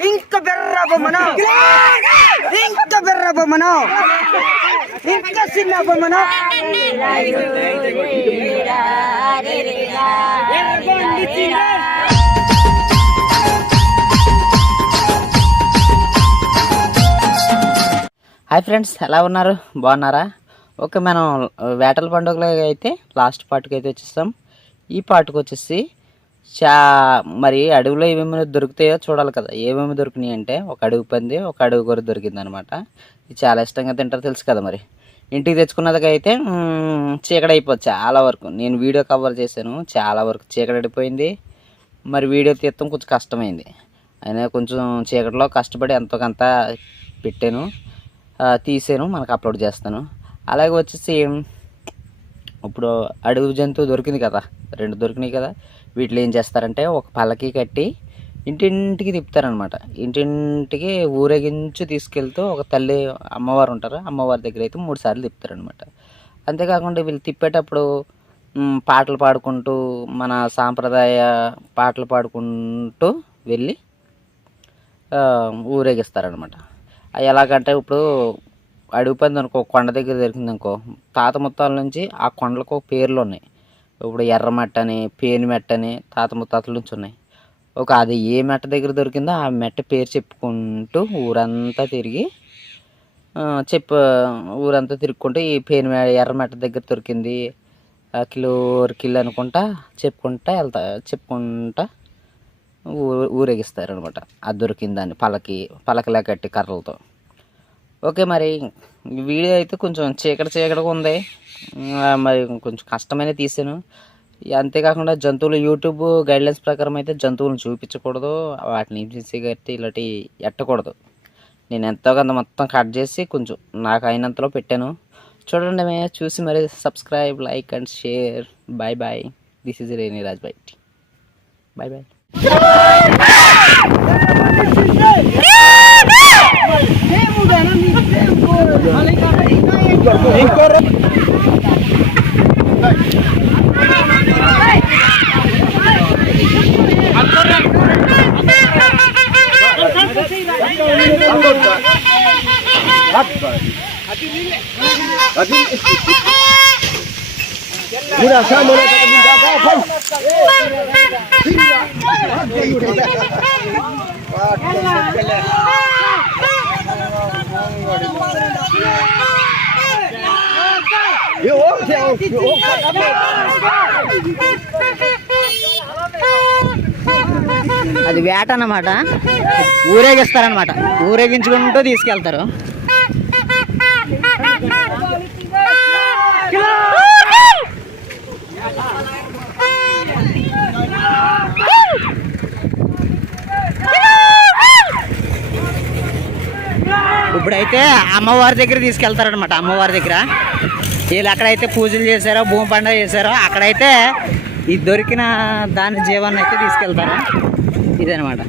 ఇంక బెర్ర బొమ్మను. ఇంకా బెర్ర బొమ్మను. ఇంకా చిన్న బొమ్మను. హాయ్ ఫ్రెండ్స్ ఎలా ఉన్నారు? బాగున్నారా? ఓకే మనం వేటల పండుగలో అయితే లాస్ట్ పార్ట్కి అయితే వచ్చేస్తాం. ఈ పార్ట్కి వచ్చేసి చా మరి అడవిలో ఏమేమి దొరుకుతాయో చూడాలి కదా. ఏమేమి దొరికినాయి అంటే ఒక అడుగు పంది ఒక అడుగు కూర దొరికింది అనమాట ఇది చాలా ఇష్టంగా తింటారు తెలుసు కదా మరి. ఇంటికి తెచ్చుకున్నదకైతే అయితే చీకటి అయిపోద్ది చాలా వరకు. నేను వీడియో కవర్ చేశాను చాలా వరకు చీకటి మరి వీడియో తీయటం కొంచెం కష్టమైంది. అయినా కొంచెం చీకటిలో కష్టపడి ఎంతో కొంత పెట్టాను. తీసాను మనకు అప్లోడ్ చేస్తాను. అలాగే వచ్చేసి ఇప్పుడు అడవి జంతువు దొరికింది కదా. రెండు దొరికినాయి కదా. వీటిలో ఏం చేస్తారంటే ఒక పల్లకి కట్టి ఇంటింటికి తిప్పుతారనమాట ఇంటింటికి ఊరేగించి తీసుకెళ్తూ ఒక తల్లి అమ్మవారు ఉంటారు. అమ్మవారి దగ్గర అయితే మూడు సార్లు తిప్పుతారనమాట అంతేకాకుండా వీళ్ళు తిప్పేటప్పుడు పాటలు పాడుకుంటూ మన సాంప్రదాయ పాటలు పాడుకుంటూ వెళ్ళి ఊరేగిస్తారనమాట ఎలాగంటే ఇప్పుడు అడిగిపోయింది అనుకో కొండ దగ్గర దొరికింది అనుకో తాత ముత్తాల నుంచి ఆ కొండలకు ఒక పేర్లు ఉన్నాయి. ఇప్పుడు ఎర్రమెట్ట అని పేను మెట్ట అని తాత ముత్తాతల నుంచి ఉన్నాయి. ఒక అది ఏ మెట్ట దగ్గర దొరికిందో ఆ మెట్ట పేరు చెప్పుకుంటూ ఊరంతా తిరిగి చెప్ప ఊరంతా తిరుగుకుంటూ ఈ పేను ఎర్ర మెట్ట దగ్గర దొరికింది. ఆ కిలో కిలో అనుకుంటా చెప్పుకుంటా వెళ్తా చెప్పుకుంటా ఊ ఊరేగిస్తారు అనమాట అది దొరికిందని పలకి పలకలా కట్టి కర్రలతో. ఓకే మరి వీడియో అయితే కొంచెం చీకటి చీకటిగా ఉంది. మరి కొంచెం కష్టమైన తీసాను. అంతేకాకుండా జంతువులు యూట్యూబ్ గైడ్లైన్స్ ప్రకారం అయితే జంతువులను చూపించకూడదు. వాటిని హింసించి కట్టి ఇలాంటి ఎట్టకూడదు. నేను ఎంతో కొంత మొత్తం కట్ చేసి కొంచెం నాకు అయినంతలో పెట్టాను. చూడండి మే చూసి మరి subscribe like and share. Bye bye. This is Reni Raj bye bye bye Mira, sama nak kata bunda kau. Tinggal. Tinggal. అది వేట అన్నమాట. ఊరేగిస్తారనమాట ఊరేగించుకుంటూ తీసుకెళ్తారు. ఇప్పుడైతే అమ్మవారి దగ్గర తీసుకెళ్తారనమాట అమ్మవారి దగ్గర. వీళ్ళు అక్కడైతే పూజలు చేశారో భూమి పండుగ చేశారో అక్కడైతే ఈ దొరికిన దాని జీవాన్ని అయితే తీసుకెళ్తారు? ఇదనమాట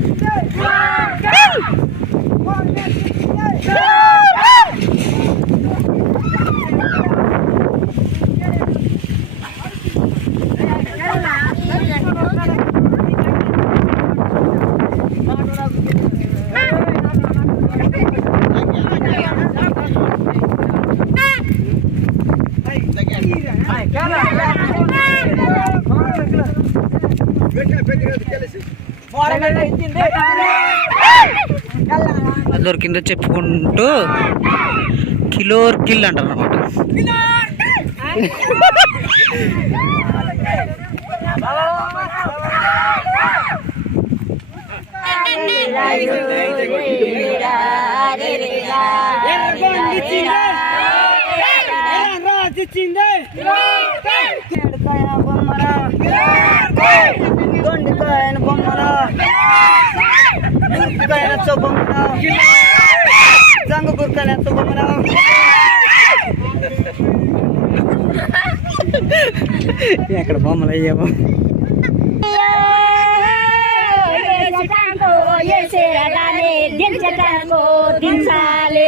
అది దొరికిందో చెప్పుకుంటూ కిలోర్ కిల్ అంటారు అనమాట ఎర్రగొండి ఎడకాయ బొమ్మల బొమ్మల గుర్తుకాయన బొమ్మల జంగు బొమ్మల ఎక్కడ బొమ్మలు అయ్యామో దించటానికో దించాలి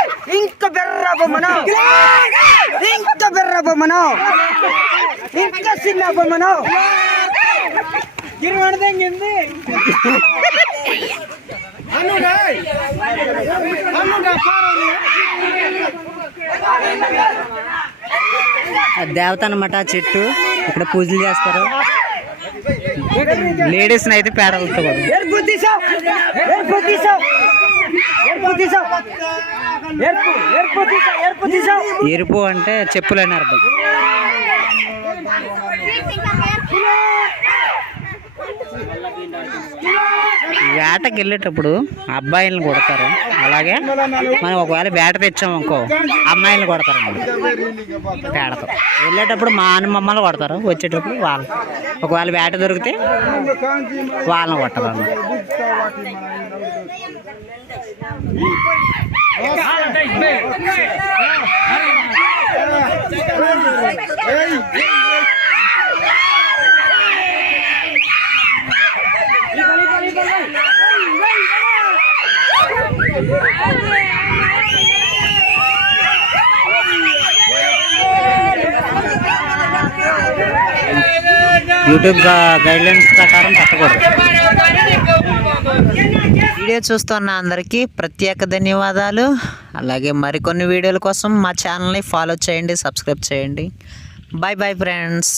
ఇంక బెర్ర బొమ్మనావు ఇంక బెర్ర బొమ్మనావు ఇంక చిన్న బొమ్మనావు గిరివాడ తెంగింది దేవత అనమాట చెట్టు. ఇక్కడ పూజలు చేస్తారు. లేడీస్ అయితే పేడలతో ఎరుపు అంటే చెప్పులని అర్థం. వేటకి వెళ్ళేటప్పుడు అబ్బాయిలను కొడతారు. అలాగే మనం ఒకవేళ వేట తెచ్చామనుకో అమ్మాయిలను కొడతారు తేడతో. వెళ్ళేటప్పుడు మా అన్న మమ్మల్ని కొడతారు. వచ్చేటప్పుడు వాళ్ళు ఒకవేళ వేట దొరికితే వాళ్ళని కొట్టరు అన్నమాట. యూట్యూబ్ గైడ్లైన్స్ ప్రకారం పెట్టకూడదు. వీడియో చూస్తున్న అందరికీ ప్రత్యేక ధన్యవాదాలు. అలాగే మరికొన్ని వీడియోల కోసం మా ఛానల్ని ఫాలో చేయండి సబ్స్క్రైబ్ చేయండి. Bye bye friends.